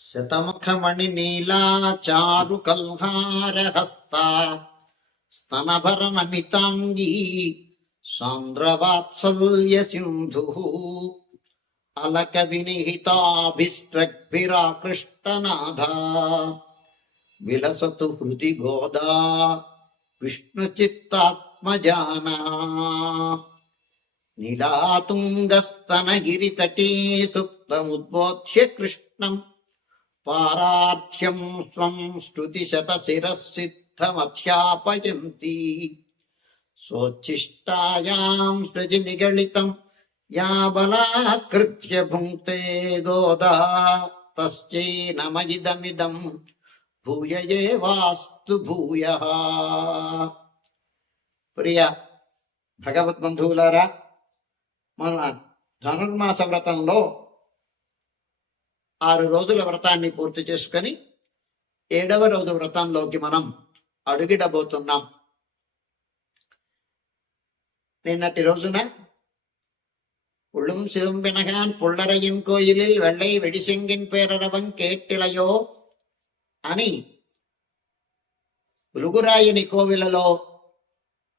శతముఖమణి నీలా చారు కల్హారహస్తా స్తనభరనమితాంగీ సాంద్రవాత్సల్య సింధు అలక వినిహితాభిస్ట్రగ్భిరాకృష్టనాథా విలసతు హృది గోదా విష్ణుచిత్తాత్మజానా నీలాతుంగస్తనగిరితటే సుప్తముద్బోధ్య కృష్ణం పారార్థ్యం స్వం శ్రుతిశతశిరసిద్ధమధ్యాపయంతి సోచ్ఛిష్టాయాం సృజి నిగళితం యా బలాత్కృత్య భుంక్తే గోదా తస్యై నమయిదమిదం భూయ ఏవాస్తు భూయః. ప్రియ భగవద్బంధువులారా, మన ధనుర్మాస వ్రతంలో 6 రోజుల వ్రతాన్ని పూర్తి చేసుకొని 7వ రోజు వ్రతంలోకి మనం అడుగిడబోతున్నాం. నిన్నటి రోజున ఉళ్ళుం సిలుంబినగాన్ పుల్లరయిన్ కోయిలిల్ వెள்ளై వెడిసెంగిన్ పేరరవం కేట్టిలయో అని పులుగురాయుని కోవిలలో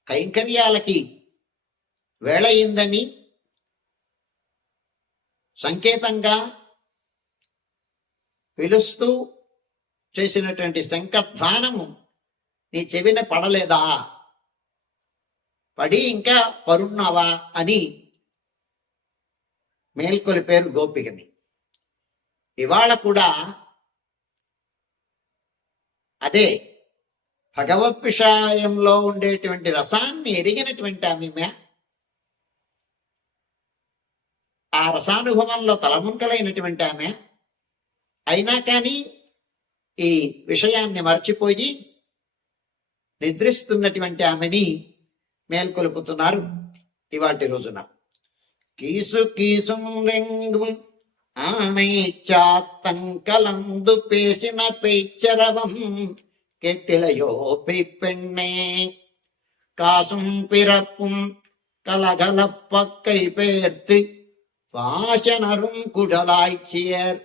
కైంకర్యాలకి వేళయిందని సంకేతంగా పిలుస్తూ చేసినటువంటి శంఖధ్వానము నీ చెవిన పడలేదా, పడి ఇంకా పరున్నావా అని మేల్కొలిపేరు గోపికని. ఇవాళ కూడా అదే భగవత్ విషయంలో ఉండేటువంటి రసాన్ని ఎరిగినటువంటి ఆమె ఆ రసానుభవంలో తలముంకలైనటువంటి ఆమె అయినా కానీ ఈ విషయాన్ని మర్చిపోయి నిద్రిస్తున్నటువంటి ఆమెని మేల్కొలుపుతున్నారు ఇవాటి రోజున. కీసు కీసుం రెంగుం ఆనై చాత్తంకలందు పేసిన పేచ్చరవం கெட்டிலையோ பெண்ணே காசும் பிறப்பும் கலகலப்பக்கை பேர்த்து வாசனரும் குழலாய்ச்சியர்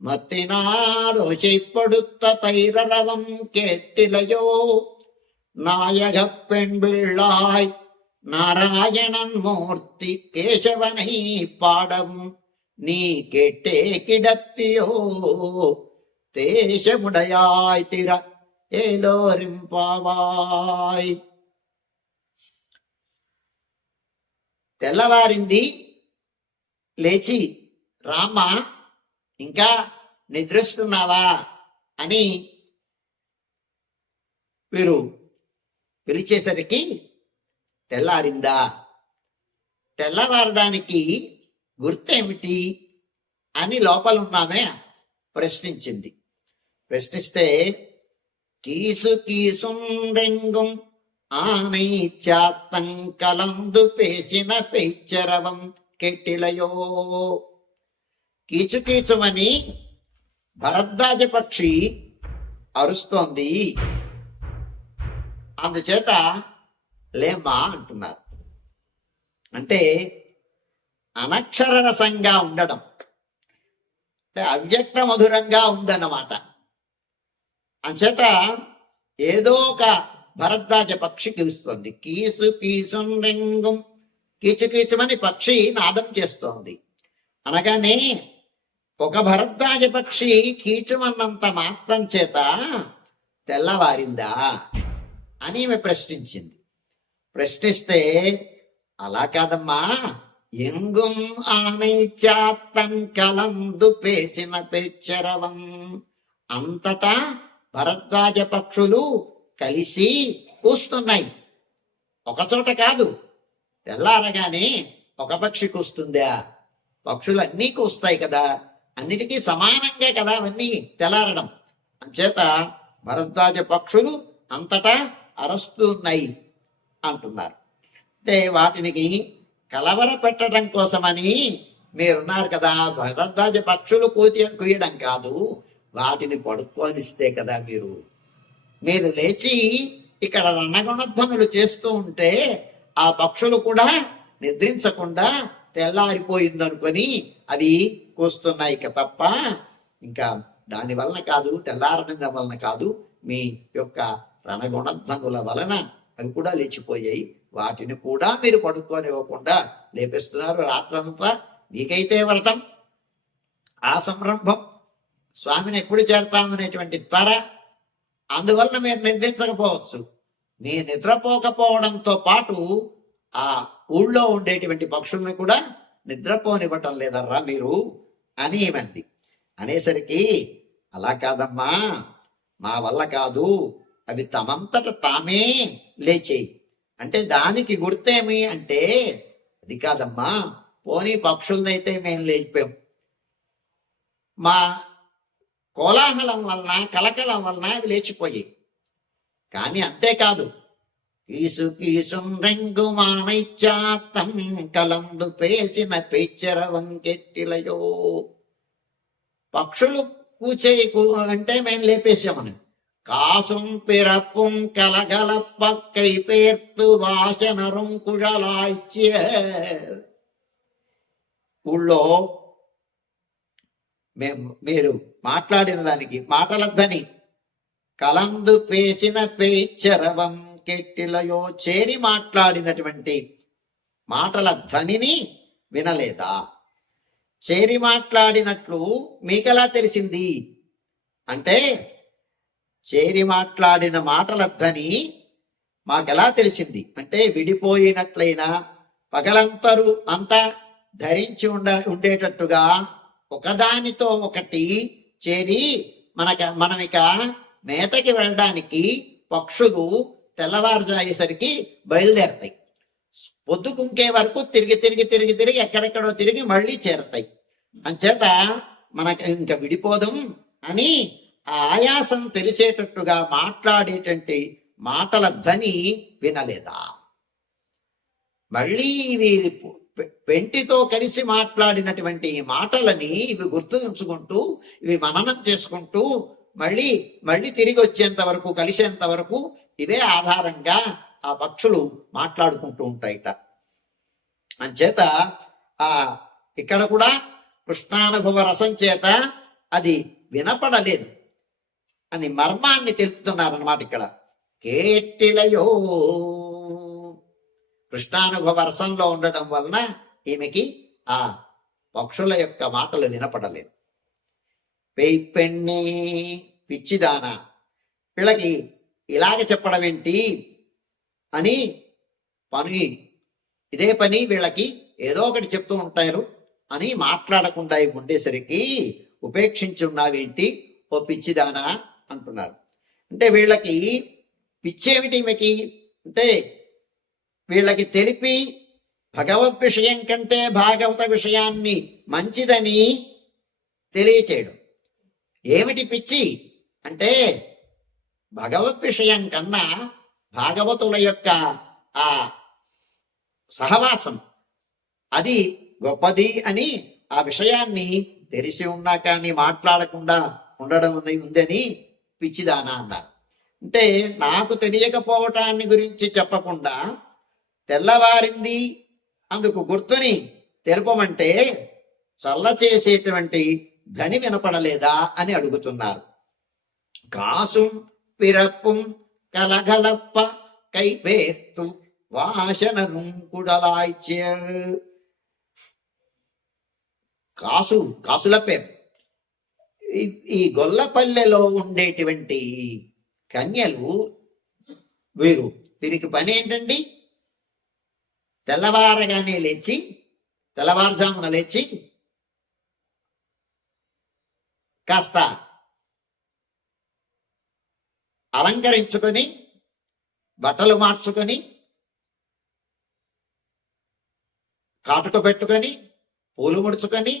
மத்தினாலோசைப்படுத்த தைரரவம் கேட்டிலையோ நாயக பெண் பிள்ளாய் நாராயணன் மூர்த்தி கேசவனை பாடவும் நீ கேட்டே கிடத்தியோ தேசமுடையாய் திற ఏలోరింపావాయ్. తెల్లవారింది, లేచి రామ ఇంకా నిద్రిస్తున్నావా అని వీరు పిలిచేసరికి తెల్లారిందా, తెల్లవారడానికి గుర్తేమిటి అని లోపలున్నామే ప్రశ్నించింది. ప్రశ్నిస్తే కీసు కీసుండెంగుం ఆనై చాత్తం కలందు పేసిన పేచ్చరవం కెట్టిలయో. కీచుకీచుమని భరద్వాజ పక్షి అరుస్తోంది, అందుచేత లేమ్మా అంటున్నారు. అంటే అనక్షరరసంగా ఉండడం, అంటే అవ్యక్త మధురంగా ఉందన్నమాట. అంచేత ఏదో ఒక భరద్వాజ పక్షి కీస్తుంది. కీసు కీసుం రెంగుం, కీచుకీచుమని పక్షి నాదం చేస్తోంది. అనగానే ఒక భరద్వాజ పక్షి కీచుమన్నంత మాత్రం చేత తెల్లవారిందా అని ఈమె ప్రశ్నించింది. ప్రశ్నిస్తే అలా కాదమ్మా, ఎంగుం ఆనై చాత్తం కలందు పేసిన పేచ్చరవం, అంతటా భరద్వాజ పక్షులు కలిసి కూస్తున్నాయి, ఒకచోట కాదు. తెల్లారగానే ఒక పక్షి కూస్తుందా? పక్షులన్నీ కూస్తాయి కదా, అన్నిటికీ సమానంగా కదా అవన్నీ తెల్లారడం. అంచేత భరద్వాజ పక్షులు అంతటా అరస్తున్నాయి అంటున్నారు. అంటే వాటిని కలవర పెట్టడం కోసమని మీరున్నారు కదా, భరద్వాజ పక్షులు కూయడం కాదు, వాటిని పడుకోనిస్తే కదా మీరు లేచి ఇక్కడ రణగుణధ్వనులు చేస్తూ ఉంటే ఆ పక్షులు కూడా నిద్రించకుండా తెల్లారిపోయిందనుకొని అవి కూస్తున్నాయి తప్ప ఇంకా దాని వలన కాదు, తెల్లారడం వలన కాదు, మీ యొక్క రణగుణధ్వనుల వలన అవి కూడా లేచిపోయాయి. వాటిని కూడా మీరు పడుకోనివ్వకుండా లేపిస్తున్నారు. రాత్రంతా మీకైతే వ్రతం, ఆ సంరంభం, స్వామిని ఎప్పుడు చేరతామనేటువంటి త్వర, అందువలన మీరు నిద్రించకపోవచ్చు. మీ నిద్రపోకపోవడంతో పాటు ఆ ఊళ్ళో ఉండేటువంటి పక్షుల్ని కూడా నిద్రపోనివ్వటం లేదర్రా మీరు అని ఏమంది. అనేసరికి అలా కాదమ్మా, మా వల్ల కాదు, అవి తమంతట తామే లేచేయి అంటే దానికి గుర్తేమి అంటే, అది కాదమ్మా, పోనీ పక్షులనైతే మేము లేచిపోయాం, మా కోలాహలం వలన కలకలం వలన అవి లేచిపోయాయి. కానీ అంతేకాదు, కీసు కీసు రెంగు మానైచాత్తం కలందు పేసిన పెచ్చర వంకెట్టిలయో. పక్షులు కూచే అంటే మేము లేపేసామని. కాసుం పిరప్పుం కలగలప్పక్కై పేర్తు వాసనరుం కుழலாய்ச்சிய. ఊళ్ళో మీరు మాట్లాడిన దానికి మాటల ధ్వని కలందు పేసిన పేచ్చరవం కెట్టిలయో, చేరి మాట్లాడినటువంటి మాటల ధ్వనిని వినలేదా? చేరి మాట్లాడినట్లు మీకెలా తెలిసింది అంటే, చేరి మాట్లాడిన మాటల ధ్వని మాకెలా తెలిసింది అంటే, విడిపోయినట్లయినా పగలంతరు అంతా ధరించి ఉండేటట్టుగా ఒకదానితో ఒకటి చేరి మనం ఇక మేతకి వెళ్ళడానికి పక్షులు తెల్లవారుజాయేసరికి బయలుదేరతాయి. పొద్దుకుంకే వరకు తిరిగి తిరిగి తిరిగి తిరిగి ఎక్కడెక్కడో తిరిగి మళ్ళీ చేరతాయి. అంచేత మనకి ఇంకా విడిపోదాం అని ఆయాసం తెలిసేటట్టుగా మాట్లాడేటువంటి మాటల ధ్వని వినలేదా? మళ్ళీ వీరి పెంటితో కలిసి మాట్లాడినటువంటి ఈ మాటలని ఇవి గుర్తుంచుకుంటూ, ఇవి మననం చేసుకుంటూ మళ్ళీ మళ్ళీ తిరిగి వచ్చేంత వరకు, కలిసేంత వరకు ఇవే ఆధారంగా ఆ పక్షులు మాట్లాడుకుంటూ ఉంటాయిట. అంచేత ఇక్కడ కూడా కృష్ణానుభవ రసం చేత అది వినపడలేదు అని మర్మాన్ని తెలుపుతున్నారన్నమాట. ఇక్కడ కేట్టిలయో, కృష్ణానుభవ రసంలో ఉండడం వలన ఈమెకి ఆ పక్షుల యొక్క మాటలు వినపడలేదు. పెయ్పెಣ್ಣే, పిచ్చిదానా, వీళ్ళకి ఇలాగ చెప్పడం ఏంటి అని ఇదే పని వీళ్ళకి ఏదో ఒకటి చెప్తూ ఉంటారు అని మాట్లాడకుండా ఉండేసరికి ఉపేక్షించున్నావేంటి ఓ పిచ్చిదానా అంటున్నారు. అంటే వీళ్ళకి పిచ్చేమిటి ఈమెకి అంటే, వీళ్ళకి తెలిపి భగవద్ విషయం కంటే భాగవత విషయాన్ని మంచిదని తెలియచేయడం. ఏమిటి పిచ్చి అంటే, భగవద్ విషయం కన్నా భాగవతుల యొక్క ఆ సహవాసం అది గొప్పది అని ఆ విషయాన్ని తెలిసి ఉన్నా కానీ మాట్లాడకుండా ఉండడం ఉందని పిచ్చిదానా అన్నారు. అంటే నాకు తెలియకపోవటాన్ని గురించి చెప్పకుండా తెల్లవారింది అందుకు గుర్తుని తెలుపమంటే చల్ల చేసేటువంటి ధ్వని వినపడలేదా అని అడుగుతున్నారు. కాసుం పిరప్పుం కలగలప్ప కైపేర్తు వాసనరుం కుழலாய்ச்சிய. కాసుల పేరు. ఈ గొల్లపల్లెలో ఉండేటువంటి కన్యలు వీరికి పని ఏంటండి? తెల్లవారుజామున లేచి కాస్త అలంకరించుకొని, బట్టలు మార్చుకొని, కాటుక పెట్టుకొని, పూలు ముడుచుకొని,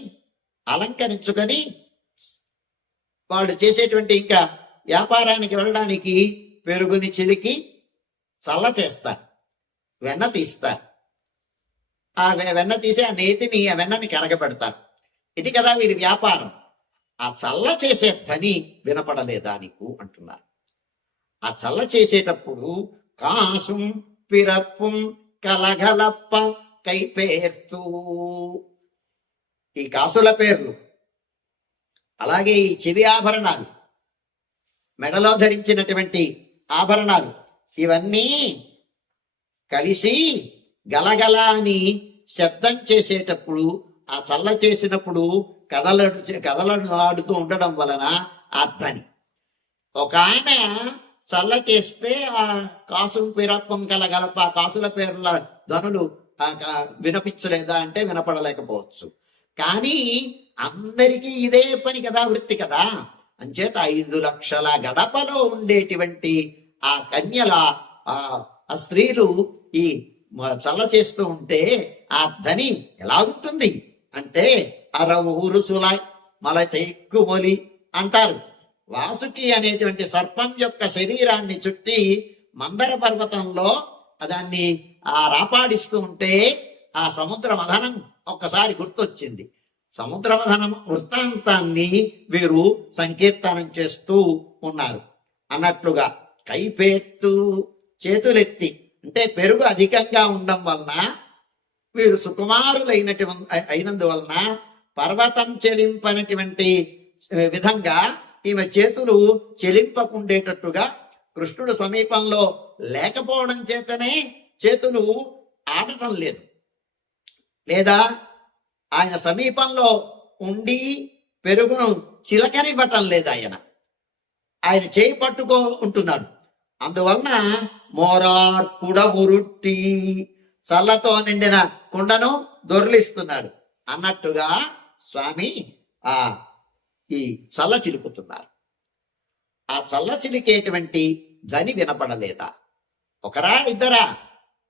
అలంకరించుకొని వాళ్ళు చేసేటువంటి ఇంకా వ్యాపారానికి వెళ్ళడానికి పెరుగుని చిలికి చల్ల చేస్తారు, వెన్న తీస్తారు. ఆ వెన్న తీసి ఆ నేతిని ఆ వెన్నని కరగబెడతారు. ఇది కదా వీరి వ్యాపారం. ఆ చల్ల చేసే ధ్వని వినపడలేదా నీకు అంటున్నారు. ఆ చల్ల చేసేటప్పుడు కాసుం పిరప్పుం కలగలప్ప కైపేర్తూ, ఈ కాసుల పేర్లు అలాగే ఈ చెవి ఆభరణాలు, మెడలో ధరించినటువంటి ఆభరణాలు ఇవన్నీ కలిసి గలగల అని శబ్దం చేసేటప్పుడు, ఆ చల్ల చేసినప్పుడు కదలాడుతూ ఉండడం వలన ఆ ధ్వని. ఒక ఆమె చల్ల చేస్తే ఆ కాసు పిరప్పం కలగలప కాసుల పేర్ల ధ్వనులు వినపించలేదా అంటే వినపడలేకపోవచ్చు. కానీ అందరికీ ఇదే పని కదా, వృత్తి కదా. అంచేత 5 లక్షల గడపలో ఉండేటువంటి ఆ కన్యల ఆ స్త్రీలు ఈ చల్ల చేస్తూ ఉంటే ఆ ధ్వని ఎలా ఉంటుంది అంటే అరవురుసులాయ్ మల చెక్కుమొలి అంటారు. వాసుకి అనేటువంటి సర్పం యొక్క శరీరాన్ని చుట్టి మందర పర్వతంలో దాన్ని రాపాడిస్తూ ఉంటే ఆ సముద్ర మథనం ఒక్కసారి గుర్తొచ్చింది. సముద్ర మథనం వృత్తాంతాన్ని వీరు సంకీర్తనం చేస్తూ ఉన్నారు. అన్నట్లుగా కైపేత్తు చేతులెత్తి అంటే పెరుగు అధికంగా ఉండడం వలన వీరు అయినందువలన పర్వతం చెలింపనటువంటి విధంగా ఈమె చేతులు చెలింపకుండేటట్టుగా కృష్ణుడు సమీపంలో లేకపోవడం చేతనే చేతులు ఆడటం లేదు, లేదా ఆయన సమీపంలో ఉండి పెరుగును చిలకనివ్వటం లేదు. ఆయన చేయి పట్టుకో ఉంటున్నాడు. అందువలన మోరార్ కుడమురుట్టి చల్లతో నిండిన కుండను దొర్లిస్తున్నాడు అన్నట్టుగా స్వామి ఈ చల్ల చిలుకుతున్నారు. ఆ చల్ల చిలికేటువంటి ధ్వని వినపడలేదా? ఒకరా ఇద్దరా?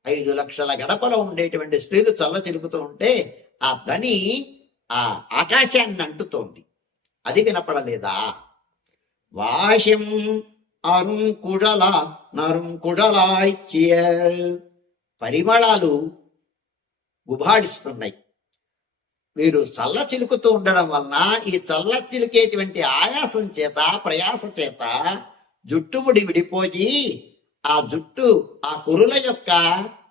5 లక్షల గడపలో ఉండేటువంటి స్త్రీలు చల్ల చిలుకుతూ ఉంటే ఆ ధ్వని ఆ ఆకాశాన్ని అంటుతోంది, అది వినపడలేదా? వాషం అరుంకుడల నరుంకుడలాయ్చియ పరిమళాలు గుబాడిస్తున్నాయి. వీరు చల్ల చిలుకుతూ ఉండడం వలన ఈ చల్ల చిలికేటువంటి ఆయాసం చేత, ప్రయాస చేత జుట్టుముడి విడిపోయి ఆ జుట్టు ఆ కురుల యొక్క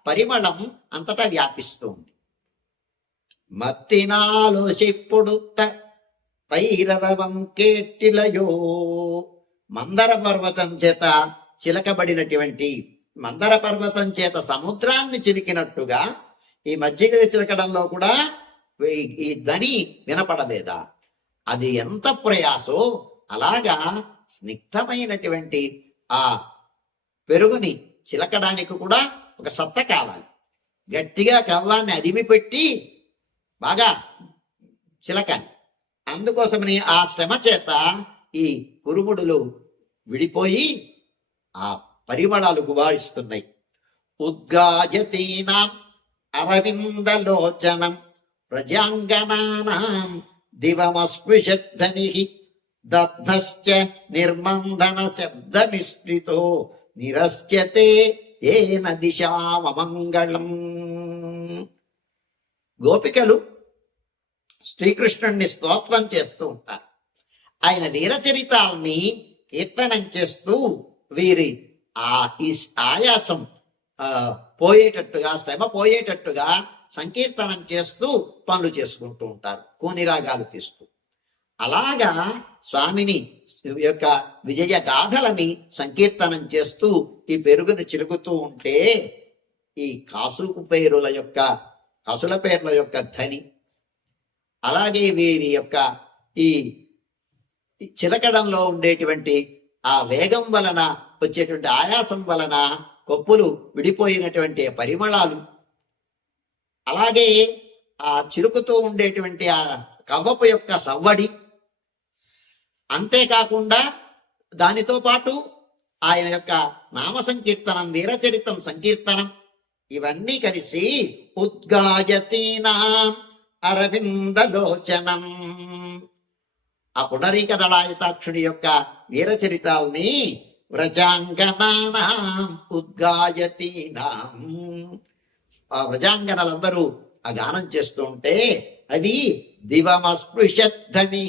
పరిమళం అంతటా వ్యాపిస్తుంది. మత్తినాలో చెప్పుడుత్త తైరవం కేట్టిలయో మందర పర్వతం చేత చిలకబడినటువంటి, మందర పర్వతం చేత సముద్రాన్ని చిలికినట్టుగా ఈ మజ్జిగ చిలకడంలో కూడా ఈ ధ్వని వినపడలేదా? అది ఎంత ప్రయాసో అలాగా స్నిగ్ధమైనటువంటి ఆ పెరుగుని చిలకడానికి కూడా ఒక సత్త కావాలి. గట్టిగా కవ్వాన్ని అదిమి పెట్టి బాగా చిలకాలి. అందుకోసమని ఆ శ్రమ చేత ఈ కురుముడులు విడిపోయి ఆ పరిమళాలు గుబాయిస్తున్నాయి. ఉద్గాయతీనాం అరవిందలోచనం ప్రజాంగనానాం దివమస్పృశద్ధని దగ్ధశ్చ నిర్మందన శబ్దమిశ్రితో నిరస్యతే ఏన దిశామమంగళం. గోపికలు శ్రీకృష్ణుణ్ణి స్తోత్రం చేస్తూ ఉంటారు. ఆయన వీరచరితాల్ని కీర్తనం చేస్తూ వీరి ఈ ఆయాసం పోయేటట్టుగా, శ్రమ పోయేటట్టుగా సంకీర్తనం చేస్తూ పనులు చేసుకుంటూ ఉంటారు, కూని రాగాలు తీస్తూ. అలాగా స్వామిని యొక్క విజయ గాథలని సంకీర్తనం చేస్తూ ఈ పెరుగును చిలుకుతూ ఉంటే ఈ కాసుల పేర్ల యొక్క ధ్వని, అలాగే వీరి యొక్క ఈ చిలకడంలో ఉండేటువంటి ఆ వేగం వలన వచ్చేటువంటి ఆయాసం వలన కొప్పులు విడిపోయినటువంటి పరిమళాలు, అలాగే ఆ చిలుకుతూ ఉండేటువంటి ఆ కవ్వపు యొక్క సవ్వడి, అంతేకాకుండా దానితో పాటు ఆయన యొక్క నామ సంకీర్తనం, వీరచరితం సంకీర్తనం ఇవన్నీ కలిసి ఉద్గాయతీనాం అరవిందలోచనం, ఆ పునరీక దళాయతాక్షుడి యొక్క వీరచరితాల్ని వ్రజాంగనానాం ఉద్గాయతీనాం, ఆ వ్రజాంగనలందరూ ఆ గానం చేస్తూ ఉంటే అవి దివమస్పృశద్ధని,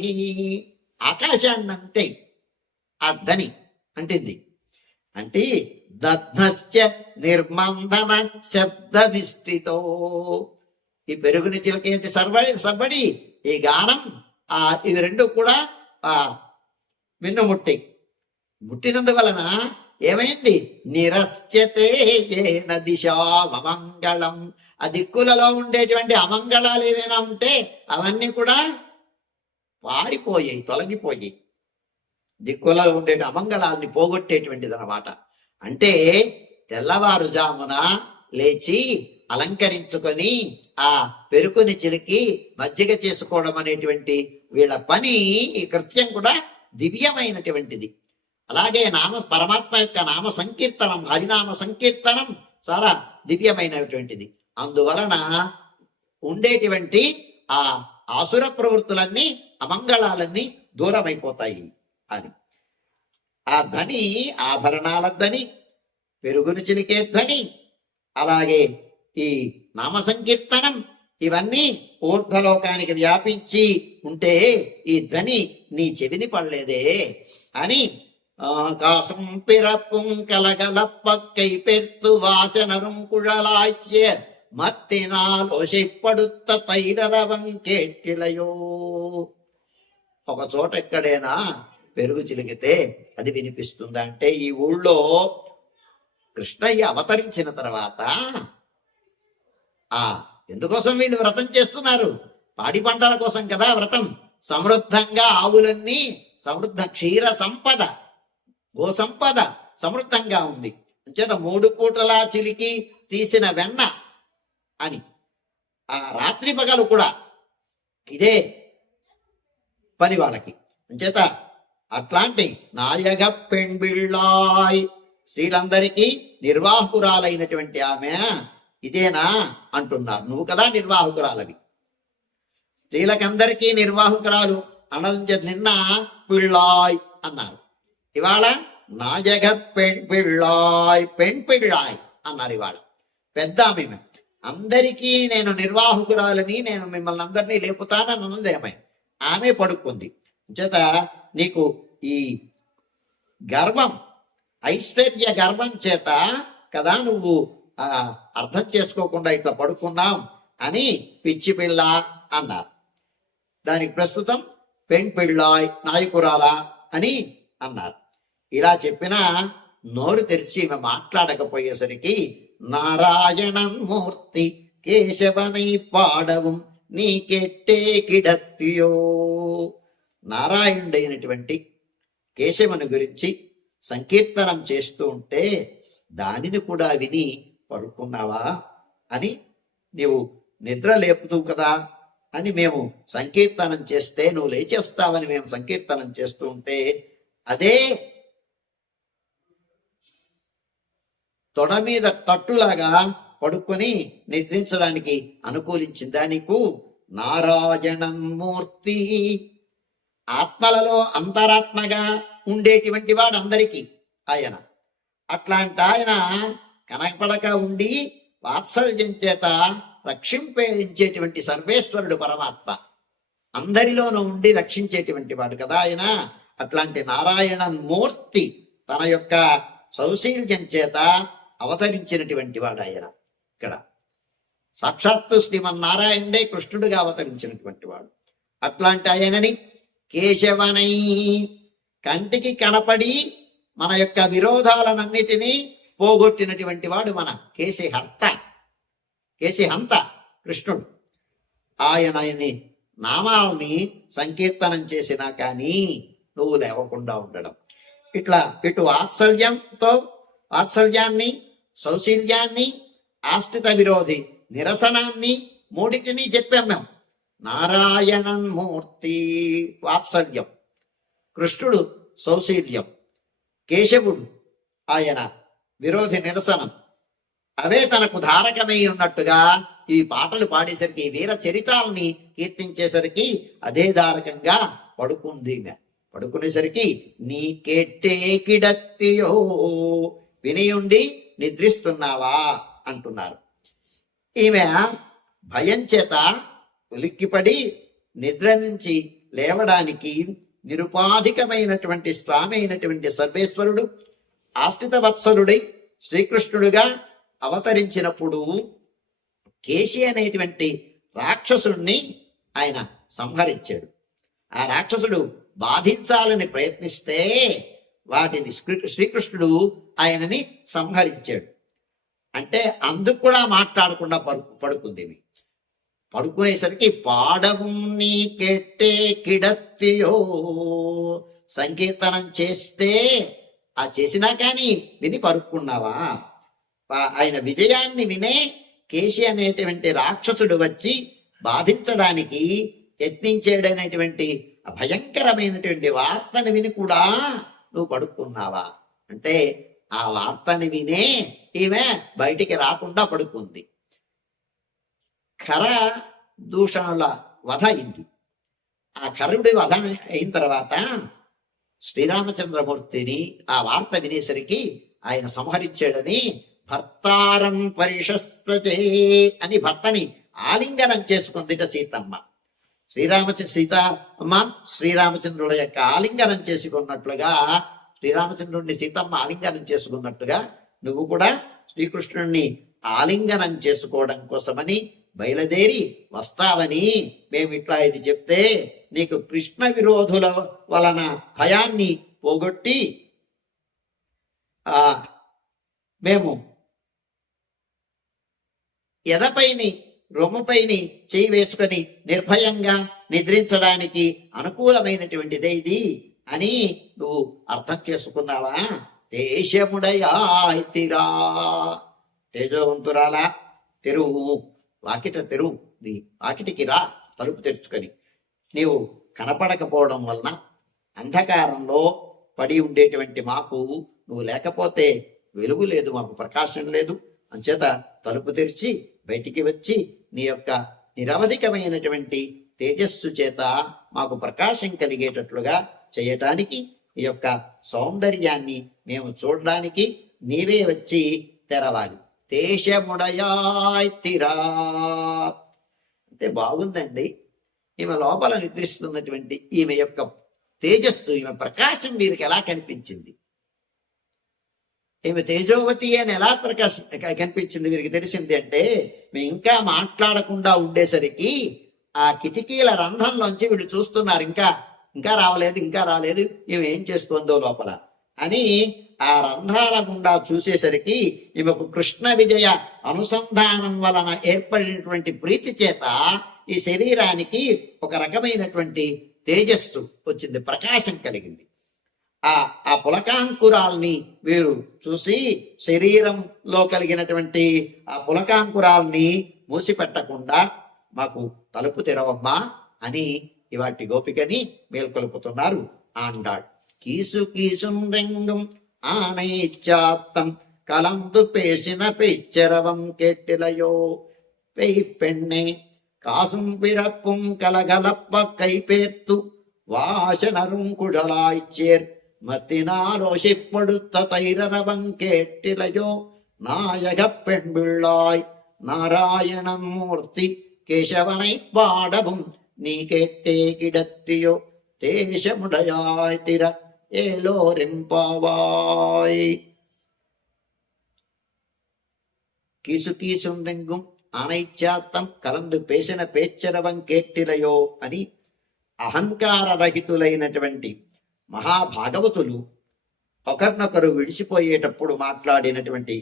ఆకాశాన్ని అంటే ఆ ధ్వని అంటింది. అంటే దగ్ధశ్చ నిర్మందన శబ్ద విస్తృతో, ఈ పెరుగుని చిలకేంటి సవ్వడి, ఈ గానం ఇవి రెండు కూడా ఆ మిన్నుముట్టి ముట్టినందువలన ఏమైంది? నిరస్యతే ఏన దిశామమంగళం. ఆ దిక్కులలో ఉండేటువంటి అమంగళాలు ఏమైనా ఉంటే అవన్నీ కూడా పారిపోయాయి, తొలగిపోయాయి. దిక్కులలో ఉండే అమంగళాలని పోగొట్టేటువంటిది అనమాట. అంటే తెల్లవారుజామున లేచి అలంకరించుకొని ఆ పెరుకుని చిలికి మజ్జిగ చేసుకోవడం అనేటువంటి వీళ్ళ పని, ఈ కృత్యం కూడా దివ్యమైనటువంటిది. అలాగే పరమాత్మ యొక్క నామ సంకీర్తనం, హరినామ సంకీర్తనం చాలా దివ్యమైనటువంటిది. అందువలన ఉండేటువంటి ఆ ఆసుర ప్రవృత్తులన్నీ, అమంగళాలన్నీ దూరమైపోతాయి అని. ఆ ధని ఆభరణాల ధని, పెరుగును చిలికే ధని, అలాగే ఈ నామ సంకీర్తనం, ఇవన్నీ ఊర్ధ్వలోకానికి వ్యాపించి ఉంటే ఈ ధ్వని నీ చెవిని పడలేదే అని ஆகாசம் பிறப்பும் கலகலப்பக்கை பெர்த்து வாசனரும் குழலாய்ச்சிய మత్తినాల్ ఒషిప్పడుత్త తైరరవం కేట్టిలయో. ఒక చోట ఎక్కడైనా పెరుగు చిలికితే అది వినిపిస్తుందా అంటే, ఈ ఊళ్ళో కృష్ణయ్య అవతరించిన తర్వాత ఎందుకోసం వీళ్ళు వ్రతం చేస్తున్నారు? పాడి పంటల కోసం కదా వ్రతం. సమృద్ధంగా ఆవులన్నీ, సమృద్ధ క్షీర సంపద, గో సంపద సమృద్ధంగా ఉంది. అంచేత 3 పూటలా చిలికి తీసిన వెన్న అని ఆ రాత్రి పగలు కూడా ఇదే పని వాళ్ళకి. అంచేత అట్లాంటి నాయక పెణ్బిళ్ళాయ్, స్త్రీలందరికీ నిర్వాహకురాలైనటువంటి ఆమె ఇదేనా అంటున్నారు. నువ్వు కదా నిర్వాహకురాలవి, స్త్రీలకందరికీ నిర్వాహకురాలు అన్నది. నిన్న పిళ్ళాయ్ అన్నారు, ఇవాళ నాయక పెణ్బిళ్ళాయ్, పెణ్పిళ్ళాయ్ అన్నారు. ఇవాళ పెద్ద ఆమె, అందరికీ నేను నిర్వాహకురాలని, నేను మిమ్మల్ని అందరినీ లేపుతానని అన్నది ఆమె పడుకుంది. చేత నీకు ఈ గర్వం, ఐశ్వర్య గర్వం చేత కదా నువ్వు అర్థం చేసుకోకుండా ఇట్లా పడుకున్నాం అని పిచ్చి పిల్ల అన్నారు. దానికి ప్రస్తుతం పెణ్ పిళ్ళాయ్, నాయకురాలా అని అన్నారు. ఇలా చెప్పినా నోరు తెరిచి ఈమె మాట్లాడకపోయేసరికి నారాయణన్ మూర్తి కేశవనై పాడవం నీకెట్టే కిడత్తియో. నారాయణుడైనటువంటి కేశవుని గురించి సంకీర్తనం చేస్తూ ఉంటే దానిని కూడా విని పడుకున్నావా అని, నీవు నిద్ర లేపుతూ కదా అని మేము సంకీర్తనం చేస్తే నువ్వు లేచేస్తావని మేము సంకీర్తనం చేస్తూ ఉంటే అదే తొడ మీద తట్టులాగా పడుకొని నిద్రించడానికి అనుకూలించిందా నీకు? నారాయణన్ మూర్తి, ఆత్మలలో అంతరాత్మగా ఉండేటువంటి వాడు అందరికీ ఆయన. అట్లాంటి ఆయన కనపడక ఉండి వాత్సల్యం చేత రక్షింపేయించేటువంటి సర్వేశ్వరుడు పరమాత్మ, అందరిలోనూ ఉండి రక్షించేటువంటి వాడు కదా ఆయన. అట్లాంటి నారాయణన్ మూర్తి తన యొక్క సౌశీల్యం చేత అవతరించినటువంటి వాడు ఆయన. ఇక్కడ సాక్షాత్తు శ్రీమన్నారాయణుడే కృష్ణుడిగా అవతరించినటువంటి వాడు. అట్లాంటి ఆయనని కేశవనై, కంటికి కనపడి మన యొక్క విరోధాలనన్నిటినీ పోగొట్టినటువంటి వాడు మన కేశిహర్త, కేశిహంత కృష్ణుడు. ఆయనని నామాల్ని సంకీర్తనం చేసినా కానీ నువ్వు లేవకుండా ఉండడం, ఇట్లా ఇటు వాత్సల్యాన్ని, సౌశీల్యాన్ని, ఆశ్రిత విరోధి నిరసనాన్ని మూడింటిని చెప్పాం మేము. నారాయణన్ మూర్తి వాత్సల్యం, కృష్ణుడు సౌశీల్యం, కేశవుడు ఆయన విరోధి నిరసనం, అవే తనకు ధారకమై ఉన్నట్టుగా ఈ పాటలు పాడేసరికి, వీర చరితాలని కీర్తించేసరికి అదే ధారకంగా పడుకుంది. పడుకునేసరికి నీకెట్టే కిడత్తియో, వినియుండి నిద్రిస్తున్నావా అంటున్నారు. ఈమె భయం చేత ఉలిక్కిపడి నిద్ర నుంచి లేవడానికి నిరుపాధికమైనటువంటి స్వామి అయినటువంటి సర్వేశ్వరుడు ఆశ్రిత వత్సలుడై శ్రీకృష్ణుడుగా అవతరించినప్పుడు కేశి అనేటువంటి రాక్షసుడిని ఆయన సంహరించాడు. ఆ రాక్షసుడు బాధించాలని ప్రయత్నిస్తే వాటిని శ్రీకృష్ణుడు ఆయనని సంహరించాడు. అంటే అందుకు కూడా మాట్లాడకుండా పడుకుంది. పడుకునేసరికి పాడవు నీ కెట్టే కిడత్తియో, సంకీర్తనం చేస్తే ఆ చేసినా కానీ విని పరుక్కున్నావా? ఆయన విజయాన్ని వినే కేశి అనేటువంటి రాక్షసుడు వచ్చి బాధించడానికి యత్నించాడనేటువంటి భయంకరమైనటువంటి వార్తని విని కూడా నువ్వు పడుకున్నావా? అంటే ఆ వార్తని వినే ఈమె బయటికి రాకుండా పడుకుంది. ఖర దూషణుల వధ అయింది. ఆ ఖరుడి వధ అయిన తర్వాత శ్రీరామచంద్రమూర్తిని ఆ వార్త వినేసరికి ఆయన సంహరించాడని భర్తారం పరిషస్వచే అని భర్తని ఆలింగనం చేసుకుందిట సీతమ్మ. శ్రీరామచంద్రుల యొక్క ఆలింగనం చేసుకున్నట్లుగా, శ్రీరామచంద్రుడిని సీతమ్మ ఆలింగనం చేసుకున్నట్టుగా నువ్వు కూడా శ్రీకృష్ణుడిని ఆలింగనం చేసుకోవడం కోసమని బయలుదేరి వస్తావని మేము ఇట్లా ఇది చెప్తే నీకు కృష్ణ విరోధుల వలన భయాన్ని పోగొట్టి మేము ఎదపైని రొమ్ముపైని చేయి వేసుకొని నిర్భయంగా నిద్రించడానికి అనుకూలమైనటువంటిదే ఇది అని నువ్వు అర్థం చేసుకున్నావా? దేశముడయాతిరా, తేజవంతురాలా తెరువు, వాకిట తెరువు, నీ వాకిటికి రా, తలుపు తెరుచుకొని. నీవు కనపడకపోవడం వలన అంధకారంలో పడి ఉండేటువంటి మాకు నువ్వు లేకపోతే వెలుగు లేదు, మాకు ప్రకాశం లేదు. అంచేత తలుపు తెరిచి బయటికి వచ్చి నీ యొక్క నిరవధికమైనటువంటి తేజస్సు చేత మాకు ప్రకాశం కలిగేటట్లుగా చేయటానికి, ఈ యొక్క సౌందర్యాన్ని మేము చూడడానికి నీవే వచ్చి తెరవాలి. దేశముడయాతిరా అంటే బాగుందండి. ఈమె లోపల నిద్రిస్తున్నటువంటి ఈమె యొక్క తేజస్సు, ఈమె ప్రకాశం వీరికి ఎలా కనిపించింది? ఈమె తేజోవతి అని ఎలా కనిపించింది వీరికి తెలిసింది అంటే, మేము ఇంకా మాట్లాడకుండా ఉండేసరికి ఆ కిటికీల రంధ్రంలోంచి వీళ్ళు చూస్తున్నారు, ఇంకా రాలేదు, ఈమె ఏం చేస్తుందో లోపల అని. ఆ రంధ్రాల గుండా చూసేసరికి ఈమెకు కృష్ణ విజయ అనుసంధానం వలన ఏర్పడినటువంటి ప్రీతి చేత ఈ శరీరానికి ఒక రకమైనటువంటి తేజస్సు వచ్చింది, ప్రకాశం కలిగింది. ఆ పులకాంకురాల్ని వీరు చూసి శరీరంలో కలిగినటువంటి ఆ పులకాంకురాల్ని మూసిపెట్టకుండా మాకు తలుపు తెరవమ్మా అని ఇవాటి గోపికని మేల్కొలుపుతున్నారు ఆండాళ్. కీసు కీసుంరెంగుం ஆனைச்சாத்தம் கலந்து பேசின பெய்ச்சரவம் கேட்டிலையோ பெய்ப்பெண்ணே காசும் பிறப்பும் கலகலப்ப கைபேர்த்து வாசனரும் குழலாய்ச்சேர் மத்தினாலோசிப்படுத்த தைரரவம் கேட்டிலையோ நாயகப் பெண் பிள்ளாய் நாராயணன் மூர்த்தி கேசவனை பாடவும் நீ கேட்டே கிடத்தியோ தேசமுடையாய் திற ஏலோரெம்பாவாய். కీసు కీసుండెంగుం ఆనైచాత్తం కలందు పేసిన పేచ్చరవం కేట్టిలయో అని అహంకారరహితులైనటువంటి మహాభాగవతులు ఒకరినొకరు విడిచిపోయేటప్పుడు మాట్లాడినటువంటి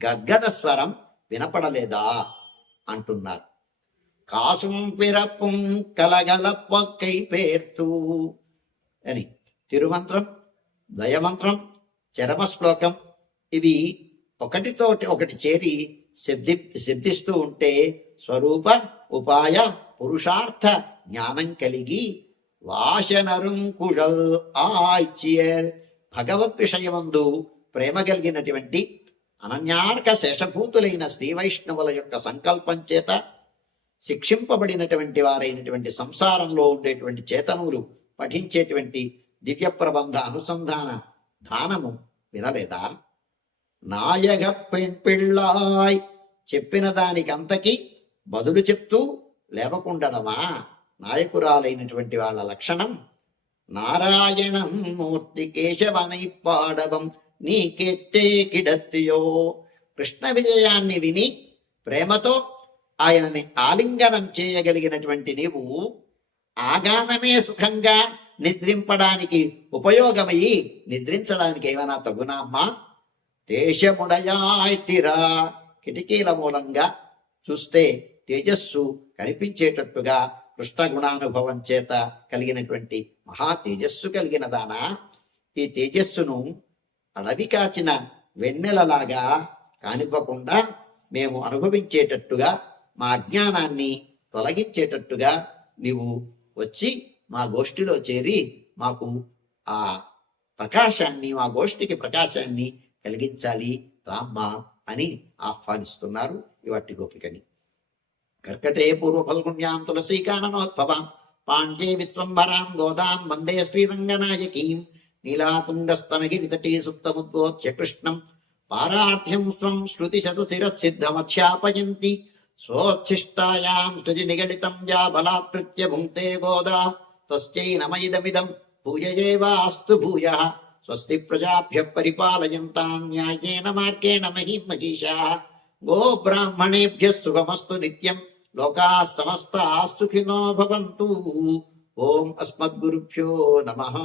గద్గద స్వరం వినపడలేదా అంటున్నారు. కాసుం పిరపుం కలగలప్ప కైపేర్తూ అని తిరుమంత్రం, ద్వయమంత్రం, చరమ శ్లోకం ఇవి ఒకటితోటి ఒకటి చేరి శబ్దిస్తూ ఉంటే స్వరూప ఉపాయ పురుషార్థ జ్ఞానం కలిగి వాసనరుం కుషల్ ఆచ్యర్ భగవద్ విషయమందు ప్రేమ కలిగినటువంటి అనన్యార్క శేషభూతులైన శ్రీ వైష్ణవుల యొక్క సంకల్పం చేత శిక్షింపబడినటువంటి వారైనటువంటి సంసారంలో ఉండేటువంటి చేతనులు పఠించేటువంటి దివ్య ప్రబంధ అనుసంధాన దానము వినలేదా? నాయక పెణ్ పిళ్ళాయ్ చెప్పిన దానికి అంతకి బదులు చెప్తూ లేవకుండడమా నాయకురాలైనటువంటి వాళ్ళ లక్షణం? నారాయణం మూర్తి కేశవనై పాడవం నీ కెట్టే కిడత్తియో. కృష్ణ విజయాన్ని విని ప్రేమతో ఆయనని ఆలింగనం చేయగలిగినటువంటి నీవు ఆగానమే సుఖంగా నిద్రింపడానికి ఉపయోగమయ్యి నిద్రించడానికి ఏమైనా తగునా అమ్మా? తేజముడయాయితిరా, కిటికీల మూలంగా చూస్తే తేజస్సు కనిపించేటట్టుగా కృష్ణ గుణానుభవం చేత కలిగినటువంటి మహా తేజస్సు కలిగిన దానా, ఈ తేజస్సును అడవి కాచిన వెన్నెలలాగా కానివ్వకుండా మేము అనుభవించేటట్టుగా మా అజ్ఞానాన్ని తొలగించేటట్టుగా నీవు వచ్చి మా గోష్ఠిలో చేరి మాకు ఆ ప్రకాశాన్ని, మా గోష్ఠికి ప్రకాశాన్ని కలిగించాలి రామ్మ అని ఆహ్వానిస్తున్నారు ఇవాటి గోపికని. కర్కటే పూర్వ ఫల్గుణ్యాం తులసీకాననోద్భవాం పాండ్యే విశ్వంభరాం గోదాం వందే శ్రీరంగనాయకీం నీలాతుంగస్తనగిరితటీ సుప్తముద్బోధ్య కృష్ణం పారార్థ్యం స్వం శ్రుతిశతశిరసిద్ధమధ్యాపయంతి స్వోచ్ఛిష్టాయాం శ్రుతి నిగడితం యా బలాత్కృత్య భుంక్తే గోదా తస్యై నమయిదమిదం భూయయేవాస్తు భూయః. స్వస్తి ప్రజాభ్యః పరిపాలయంతాం న్యాయేన మార్గేణ మహిం మహిషాః. గో బ్రాహ్మణేభ్యః శుభమస్తు నిత్యం. లోకాః సమస్తాః సుఖినో భవంతు. ఓం అస్మద్గురుభ్యో నమః.